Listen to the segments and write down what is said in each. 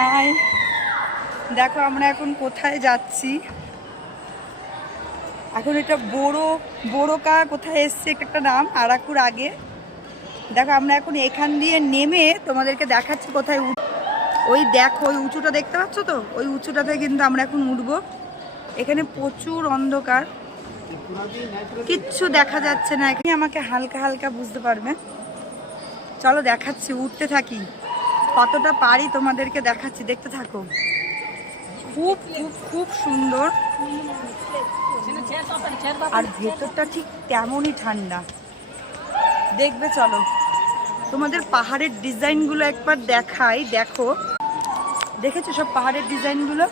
High, দেখো আমরা এখন কোথায় যাচ্ছি। এখন এটা বোরোকা কোথায় এসছে একটা নাম, আরাকুর আগে। দেখো আমরা এখন এখান দিয়ে নেমে তোমাদেরকে দেখাচ্ছি কোথায়। ওই দেখো ওই উঁচুটা দেখতে পাচ্ছ তো, ওই উঁচুটাতে কিন্তু আমরা এখন উঠবো। এখানে প্রচুর অন্ধকার, কিচ্ছু দেখা যাচ্ছে না। এখানে আমাকে হালকা হালকা বুঝতে পারবে। চলো দেখাচ্ছি, উঠতে থাকি, কতটা পারি তোমাদেরকে দেখাচ্ছি, দেখতে থাকো। খুব খুব খুব সুন্দর, আর ভেতরটা ঠিক তেমনই ঠান্ডা। দেখবে চলো, তোমাদের পাহাড়ের ডিজাইনগুলো একবার দেখাই। দেখো, দেখেছো সব পাহাড়ের ডিজাইনগুলো?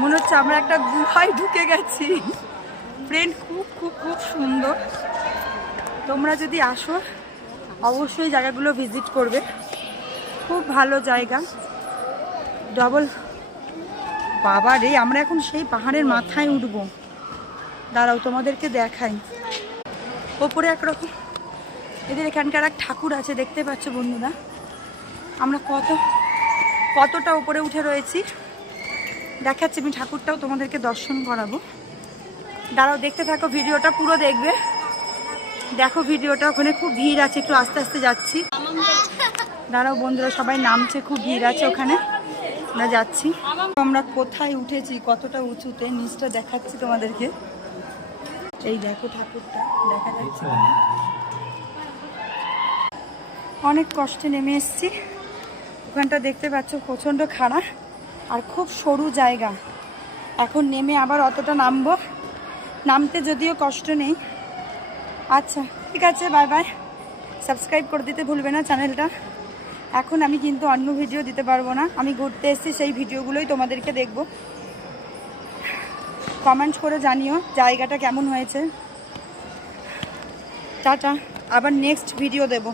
মনে হচ্ছে আমরা একটা গুহায় ঢুকে গেছি। ফ্রেন্ড, খুব খুব খুব সুন্দর। তোমরা যদি আসো অবশ্যই জায়গাগুলো ভিজিট করবে, খুব ভালো জায়গা। ডবল বাবা রে, আমরা এখন সেই পাহাড়ের মাথায় উঠবো। দাঁড়াও তোমাদেরকে দেখাই। ওপরে একরকম এদের এখানকার এক ঠাকুর আছে, দেখতে পাচ্ছ বন্ধুরা। আমরা কতটা উপরে উঠে রয়েছি দেখাচ্ছি। আমি ঠাকুরটাও তোমাদেরকে দর্শন করাবো। দাঁড়াও, দেখতে থাকো, ভিডিওটা পুরো দেখবে। দেখো ভিডিওটা, ওখানে খুব ভিড় আছে, একটু আস্তে আস্তে যাচ্ছি। দাঁড়াও বন্ধুরা, সবাই নামছে, খুব ভিড় আছে ওখানে, আমরা যাচ্ছি। আমরা কোথায় উঠেছি, কতটা উঁচুতে, নিচটা দেখাচ্ছি তোমাদেরকে। এই দেখো ঠাকুরটা, দেখা যাচ্ছে। অনেক কষ্টে নেমে এসেছি। ওখানটা দেখতে পাচ্ছ প্রচণ্ড খাড়া আর খুব সরু জায়গা। এখন নেমে আবার অতটা নামবো, নামতে যদিও কষ্ট নেই। আচ্ছা ঠিক আছে, বাই বাই। সাবস্ক্রাইব করে দিতে ভুলবে না চ্যানেলটা। এখন আমি কিন্তু অন্য ভিডিও দিতে পারবো না, আমি ঘুরতে এসেছি সেই ভিডিওগুলোই তোমাদেরকে দেখবো। কমেন্ট করে জানিও জায়গাটা কেমন হয়েছে। টাটা, আবার নেক্সট ভিডিও দেবো।